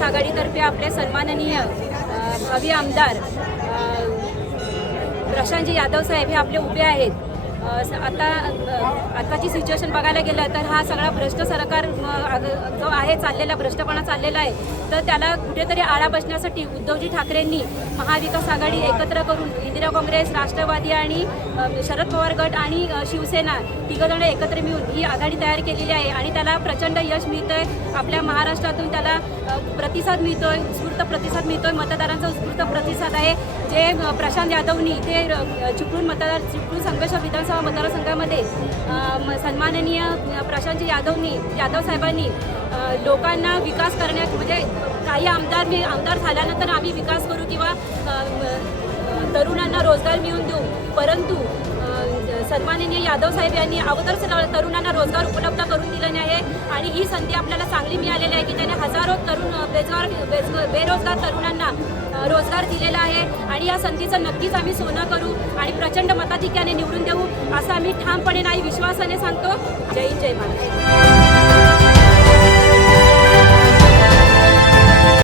महाविकास आघाडीतर्फे आपले सन्माननीय भावी आमदार प्रशांतजी यादव साहेब हे आपले उभे आहेत। आताची सिच्युएशन बघायला गेलं तर हा सगळा भ्रष्ट सरकार जो आहे चाललेला भ्रष्टपणा चाललेला आहे, तर त्याला कुठेतरी आळा बसण्यासाठी उद्धवजी ठाकरेंनी महाविकास आघाडी एकत्र करून इंदिरा काँग्रेस, राष्ट्रवादी आणि शरद पवार गट आणि शिवसेना तिघजण एकत्र मिळून ही आघाडी तयार केलेली आहे आणि त्याला प्रचंड यश मिळतंय। आपल्या महाराष्ट्रातून त्याला प्रतिसाद मिळतोय, उत्स्फूर्त प्रतिसाद मिळतोय, मतदारांचा उत्स्फूर्त प्रतिसाद आहे। जे प्रशांत यादवनी ते चिपळूण संघर्ष विधानसभा मतदारसंघामध्ये सन्माननीय प्रशांतजी यादव साहेबांनी लोकांना विकास करण्यात म्हणजे काही आमदार झाल्यानंतर आम्ही विकास करू किंवा तरुणांना रोजगार मिळवून देऊ, परंतु सन्माननीय यादव साहेब यांनी अगोदरच तरुणांना रोजगार उपलब्ध करून दिलेले आहे आणि ही संधी आपल्याला चांगली मिळालेली आहे की त्याने हजारो तरुण बेरोजगार तरुणांना रोजगार दिलेला आहे आणि या संधीचं नक्कीच आम्ही सोनं करू आणि प्रचंड मताधिक्याने निवडून देऊ असं आम्ही ठामपणे नाही विश्वासाने सांगतो। जय हिंद, जय महाराष्ट्र।